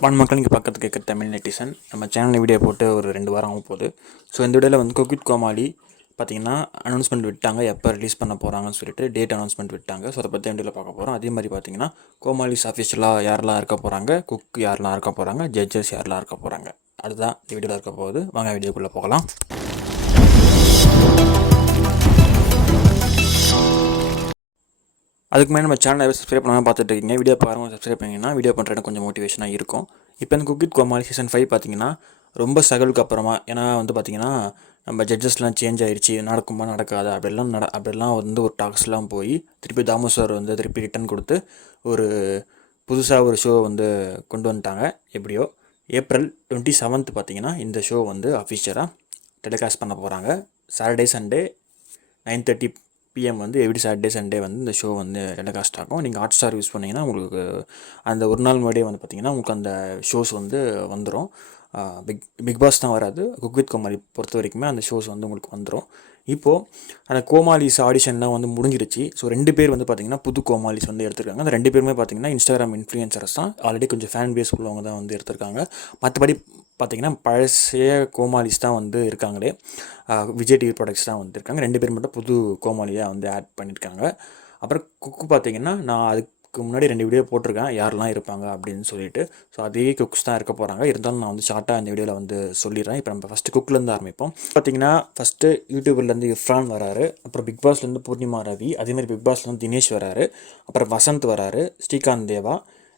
மக்கள் இங்கே பக்கத்து கேட்குற தமிழ் நெட்டிசன் நம்ம சேனலில் வீடியோ போட்டு ஒரு 2 வாரம் ஆகும் போகுது. ஸோ இந்த வீடியோவில் வந்து குக் வித் கோமாளி பார்த்திங்கன்னா அனௌன்ஸ்மெண்ட் விட்டாங்க, எப்போ ரிலீஸ் பண்ண போகிறாங்கன்னு சொல்லிட்டு டேட் அனௌன்ஸ்மெண்ட் விட்டாங்க. ஸோ அதை பற்றி வீடியோவில் பார்க்க போகிறோம். அதே மாதிரி பார்த்திங்கன்னா கோமாளிஸ் அஃபிஷியலாக யாரெல்லாம் இருக்க போகிறாங்க, குக் யாரெல்லாம் இருக்க போகிறாங்க, ஜட்ஜஸ் யாரெல்லாம் இருக்க போகிறாங்க, அதுதான் இந்த வீடியோவில் இருக்க போகுது. வாங்க வீடியோக்குள்ளே போகலாம். அதுக்கு மேலே நம்ம சேனலை சப்ஸ்கிரைப் பண்ணாமல் பார்த்துட்டு இருக்கீங்க. வீடியோ பாருங்கள், சப்ஸ்கிரைப் பண்ணிங்கன்னா வீடியோ பண்ணுறது கொஞ்சம் மோட்டிவேஷனாக இருக்கும். இப்போ இந்த குக் வித் கோமாளி சீசன் 5 பார்த்திங்கன்னா ரொம்ப ஸ்ட்ரகிளுக்கு அப்புறமா, ஏன்னா வந்து பார்த்திங்கன்னா நம்ம ஜட்ஜஸ்லாம் சேஞ்ச் ஆகிடுச்சு, நடக்குமா நடக்காது அப்படிலாம் வந்து ஒரு டாக்ஸ்லாம் போய் திருப்பி தாமு சார் வந்து திருப்பி ரிட்டன் கொடுத்து ஒரு புதுசாக ஒரு ஷோ வந்து கொண்டு வந்துட்டாங்க. எப்படியோ April 27 பார்த்திங்கன்னா இந்த ஷோ வந்து அஃபிஷியலாக டெலிகாஸ்ட் பண்ண போகிறாங்க. சாட்டர்டே சண்டே 9:30 PM வந்து எவ்ரி சாட்டர்டே சண்டே வந்து இந்த ஷோ வந்து டெலிகாஸ்ட் ஆகும். நீங்கள் ஹாட்ஸ்டார் யூஸ் பண்ணிங்கன்னா உங்களுக்கு அந்த ஒரு நாள் முன்னாடியே வந்து பார்த்திங்கன்னா உங்களுக்கு அந்த ஷோஸ் வந்து வந்துடும். பிக் பாஸ் தான் வராது, குக் வித் கோமாளி பொறுத்த வரைக்குமே அந்த ஷோஸ் வந்து உங்களுக்கு வந்துடும். இப்போது அந்த கோமாளிஸ் ஆடிஷன்லாம் வந்து முடிஞ்சிருச்சு. ஸோ 2 பேர் வந்து பார்த்திங்கன்னா புது கோமாளிஸ் வந்து எடுத்திருக்காங்க. அந்த 2 பேருமே பார்த்திங்கன்னா இன்ஸ்டாகிராம் இன்ஃப்ளூயன்சர்ஸ் தான், ஆல்ரெடி கொஞ்சம் ஃபேன் பேஸ் உள்ளவங்க தான் வந்து எடுத்திருக்காங்க. மற்றபடி பார்த்திங்கன்னா பழைய கோமாளிஸ் தான் வந்து இருக்காங்களே, விஜய் டிவி ப்ராடக்ட்ஸ் தான் வந்துருக்காங்க. 2 பேர் மட்டும் புது கோமாளியாக வந்து ஆட் பண்ணியிருக்காங்க. அப்புறம் குக்கு பார்த்திங்கன்னா நான் அதுக்கு முன்னாடி 2 வீடியோ போட்டிருக்கேன் யாரெல்லாம் இருப்பாங்க அப்படின்னு சொல்லிட்டு. ஸோ அதே குக்ஸ் தான் இருக்க போகிறாங்க. இருந்தாலும் நான் வந்து ஷார்ட்டாக இந்த வீடியோவில் வந்து சொல்லிடுறேன். இப்போ நம்ம ஃபஸ்ட்டு குக்லேருந்து ஆரம்பிப்போம். பார்த்திங்கன்னா ஃபஸ்ட்டு யூடியூப்லேருந்து இர்ஃபான் வராரு, அப்புறம் பிக் பாஸ்லேருந்து பூர்ணிமா ரவி, அதேமாதிரி பிக் பாஸ்லேருந்து தினேஷ் வராரு, அப்புறம் வசந்த் வராரு, ஸ்ரீகாந்த் தேவா,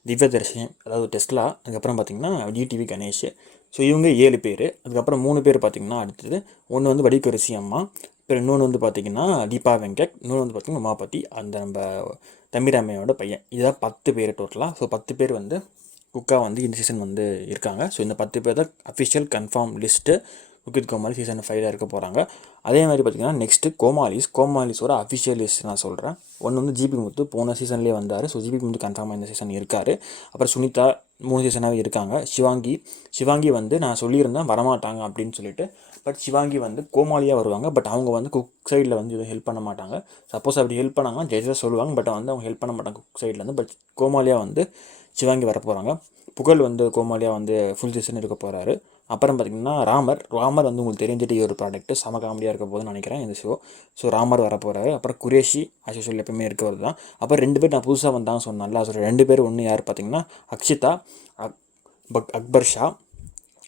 திவ்யதர்ஷினி அதாவது டெஸ்லா, அதுக்கப்புறம் பார்த்திங்கன்னா ஜிடிவி கணேஷ். ஸோ இவங்க 7 பேர். அதுக்கப்புறம் 3 பேர் பார்த்திங்கன்னா அடுத்தது ஒன்று வந்து வடிகரிசி அம்மா, அப்புறம் இன்னொன்று வந்து பார்த்திங்கன்னா தீபா வெங்கட், இன்னொன்று வந்து பார்த்திங்கன்னா உமாபதி, அந்த நம்ம தம்பிராமையோட பையன். இதுதான் 10 பேர் டோட்டலாக. ஸோ 10 பேர் வந்து குக்காக வந்து இந்த சீசன் வந்து இருக்காங்க. ஸோ இந்த 10 பேர் தான் official confirm list cook with Comali season 5 இருக்க போகிறாங்க. அதே மாதிரி பார்த்திங்கன்னா நெக்ஸ்ட்டு கோமாளிஸோட அஃபிஷியல் லிஸ்ட் நான் சொல்கிறேன். ஒன்று வந்து ஜிபி முத்து போன சீசன்லேயே வந்தார். ஸோ ஜிபி முத்து கன்ஃபார்மாக இந்த சீசன் இருக்கார். அப்புறம் சுனிதா 3 சீசனாகவே இருக்காங்க. சிவாங்கி வந்து நான் சொல்லியிருந்தேன் வரமாட்டாங்க அப்படின்னு சொல்லிட்டு. பட் சிவாங்கி வந்து கோமாளியாக வருவாங்க. பட் அவங்க வந்து குக் சைடில் வந்து எதுவும் ஹெல்ப் பண்ண மாட்டாங்க. சப்போஸ் அப்படி ஹெல்ப் பண்ணாங்கன்னா ஜட்ஜஸ் சொல்லுவாங்க, பட் வந்து அவங்க ஹெல்ப் பண்ண மாட்டாங்க குக் சைட்லேருந்து. பட் கோமாளியாக வந்து சிவாங்கி வர போகிறாங்க. புகழ் வந்து கோமாளியாக வந்து ஃபுல் சீசன் இருக்க போகிறாரு. அப்புறம் பார்த்திங்கன்னா ராமர் வந்து உங்களுக்கு தெரிஞ்சிட்டு ஒரு ப்ராடக்ட்டு செம காமெடியாக இருக்க போதுன்னு நினைக்கிறேன் இந்த ஷோ. ஸோ ராமர் வர போகிறாரு. அப்புறம் குரேஷி ஆஷுவல் எப்பவுமே இருக்கிறது தான். அப்புறம் 2 பேர் நான் புதுசாக வந்தாங்க சொன்னால. ஸோ 2 பேர் ஒன்று யார் பார்த்திங்கன்னா அக்ஷிதா, அக்பர் ஷா.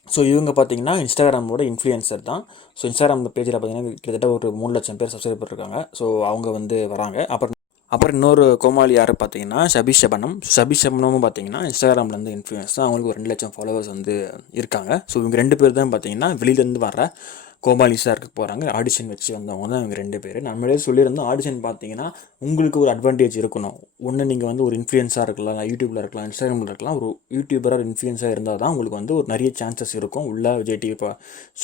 ஸோ இவங்க பார்த்திங்கன்னா இன்ஸ்டாகிராமோட இன்ஃப்ளூயன்சர் தான். ஸோ இன்ஸ்டாகிராம் பேஜில் பார்த்திங்கன்னா கிட்டத்தட்ட ஒரு 3 லட்சம் பேர் சப்ஸ்கிரைப் பண்ணிருக்காங்க. ஸோ அவங்க வந்து வராங்க. அப்புறம் இன்னொரு கோமாளி யார் பார்த்தீங்கன்னா ஷபிஷபனமும் பார்த்தீங்கன்னா இன்ஸ்டாகிராம்லேருந்து இன்ஃப்ளூயன்ஸ் தான். அவங்களுக்கு ஒரு 2 லட்சம் ஃபாலோவர்ஸ் வந்து இருக்காங்க. ஸோ இவங்க 2 பேர் தான் பார்த்தீங்கன்னா வெளியிலேருந்து வர கோமாளிஸாக இருக்க போகிறாங்க. ஆடிஷன் வச்சு வந்தவங்க தான் இவங்க 2 பேர். நம்மளே சொல்லியிருந்தோம் ஆடிஷன் பார்த்தீங்கன்னா உங்களுக்கு ஒரு அட்வான்டேஜ் இருக்கணும். ஒன்று நீங்கள் வந்து ஒரு இன்ஃப்ளூயன்ஸாக இருக்கலாம், யூடியூப்பில் இருக்கலாம், இன்ஸ்டாகிராமில் இருக்கலாம். ஒரு யூடியூபராக இன்ஃப்ளூயன்ஸாக இருந்தால் தான் உங்களுக்கு வந்து ஒரு நிறைய சான்சஸ் இருக்கும் உள்ள Vijay TV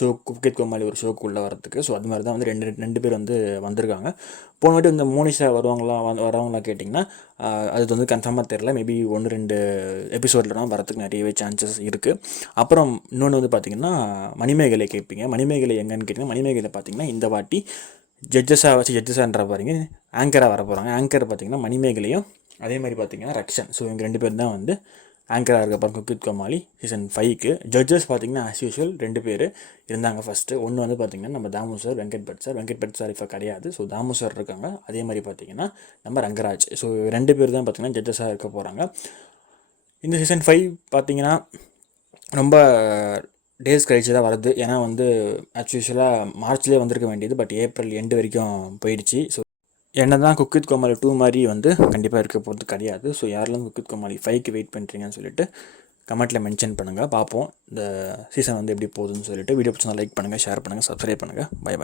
show cook with Comali ஒரு ஷோக்கு உள்ளே வரதுக்கு. ஸோ அது மாதிரி தான் வந்து 2 பேர் வந்து வந்திருக்காங்க. போன வாட்டி இந்த மோனிஷா வரவங்களா கேட்டிங்கன்னா அது வந்து கன்ஃபார்மாக தெரில. மேபி 1-2 எபிசோட்லாம் வரதுக்கு நிறையவே சான்சஸ் இருக்குது. அப்புறம் இன்னொன்று வந்து பார்த்திங்கன்னா மணிமேகலை கேட்பீங்க. மணிமேகலை எங்கன்னு கேட்டிங்கன்னா மணிமேகலை பார்த்திங்கன்னா இந்த வாட்டி ஜட்ஜஸான்ற பாருங்க ஆங்கராக வர போகிறாங்க. ஆங்கர் பார்த்திங்கன்னா மணிமேகலையும் அதே மாதிரி பார்த்திங்கன்னா ரக்ஷன். ஸோ இவங்க 2 பேர் தான் வந்து ஆங்கராக இருக்க போகிறாங்க குக் வித் கோமாளி சீசன் 5க்கு. ஜட்ஜஸ் பார்த்திங்கன்னா ஆஸ் யூஷுவல் 2 பேர் இருந்தாங்க ஃபஸ்ட்டு. ஒன்று வந்து பார்த்திங்கன்னா நம்ம தாமு சார், வெங்கட் பட் சார் இப்போ கிடையாது. ஸோ தாமு சார் இருக்காங்க. அதே மாதிரி பார்த்திங்கன்னா நம்ம ரங்கராஜ். ஸோ 2 பேர் தான் பார்த்திங்கன்னா ஜட்ஜஸாக இருக்க போகிறாங்க. இந்த சீசன் 5 பார்த்திங்கன்னா ரொம்ப டேஸ் கழிச்சு தான் வருது. ஏன்னா வந்து ஆக்சுவலாக மார்ச்லேயே வந்திருக்க வேண்டியது, பட் ஏப்ரல் எண்டு வரைக்கும் போயிடுச்சு. ஸோ என்ன தான் குக் வித் கோமாளி 2 மாதிரி வந்து கண்டிப்பாக இருக்க போகிறது கிடையாது. ஸோ யாரெல்லாம் குக் வித் கோமாளி 5க்கு வெயிட் பண்ணுறீங்கன்னு சொல்லிட்டு கமெண்ட்டில் மென்ஷன் பண்ணுங்கள். பார்ப்போம் இந்த சீசன் வந்து எப்படி போகுதுன்னு சொல்லிட்டு. வீடியோ பிடிச்சா லைக் பண்ணுங்கள், ஷேர் பண்ணுங்கள், சப்ஸ்கிரைப் பண்ணுங்கள். பை.